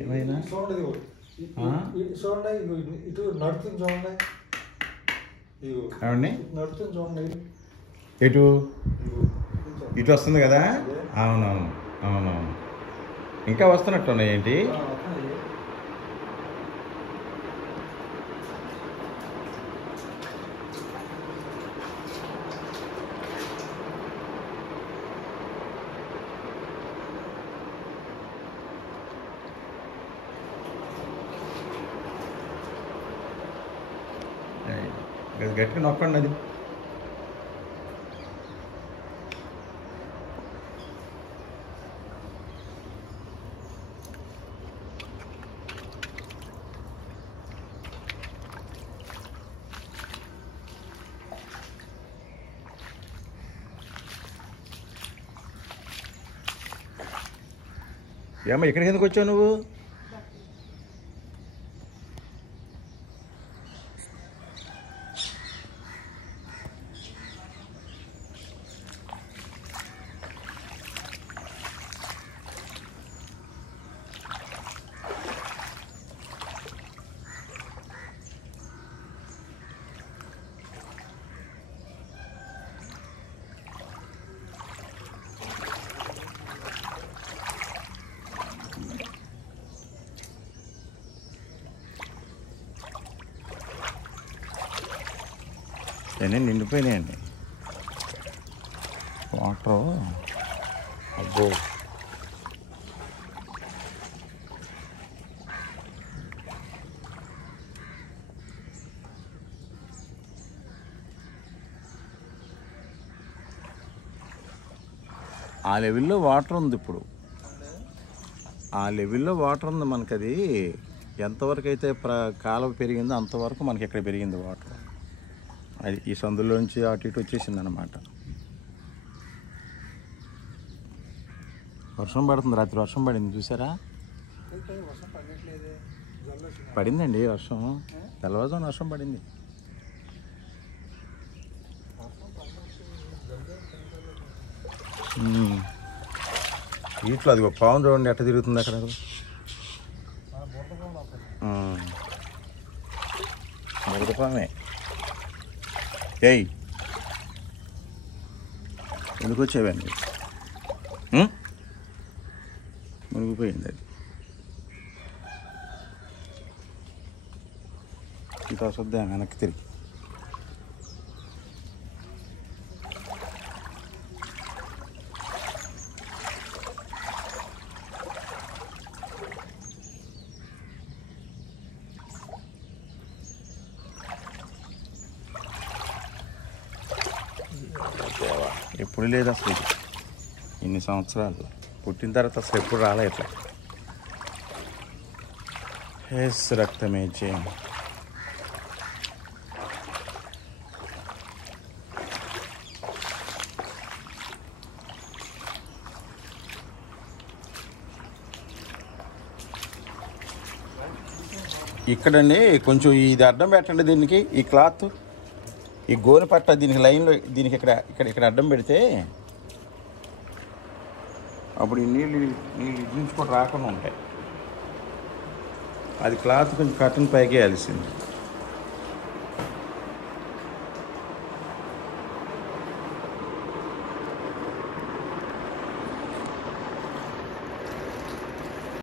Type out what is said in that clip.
ఏమైనా చూడండి, ఇటు నడుతుంది చూడండి, నడుతుంది చూడండి. ఎటు ఇటు వస్తుంది కదా. అవునవును అవునవును, ఇంకా వస్తున్నట్టున్నాయి ఏంటి. గట్టిగా నొక్కండి అది. ఏమ్మా ఇక్కడికి ఎందుకు వచ్చావు నువ్వు? అన్నీ నిండిపోయినాయండి వాటరు. అబ్బో, ఆ లెవెల్లో వాటర్ ఉంది ఇప్పుడు. ఆ లెవెల్లో వాటర్ ఉంది మనకి. అది ఎంతవరకు అయితే కాలువ పెరిగిందో అంతవరకు మనకి ఇక్కడ పెరిగింది వాటర్. అది ఈ సందులోంచి అటు ఇటు వచ్చేసింది అన్నమాట. వర్షం పడుతుంది, రాత్రి వర్షం పడింది చూసారా. పడిందండి వర్షం, తెల్లవారుజామున వర్షం పడింది. వీటిలో అది పాము చూడండి ఎట్ట తిరుగుతుంది అక్కడ. మురదపామే. ఏయ్ ఎందుకు వచ్చేవండి? మునిగిపోయింది అది. ఇంకా వద్దా వెనక్కి తిరిగి. ఎప్పుడు లేదు అసలు ఇది, ఇన్ని సంవత్సరాలు పుట్టిన తర్వాత అసలు ఎప్పుడు రాలే ఇట్లా. హేస్ రక్తమే చేయం. ఇక్కడండి కొంచెం ఇది అడ్డం పెట్టండి దీనికి. ఈ క్లాత్, ఈ గోనె పట్ట దీనికి లైన్లో, దీనికి ఇక్కడ ఇక్కడ ఇక్కడ అడ్డం పెడితే అప్పుడు ఈ నీళ్ళు నుంచి కూడా రాకుండా ఉంటాయి. అది క్లాత్ కొంచెం కట్టన్ పైకి వేయాల్సింది.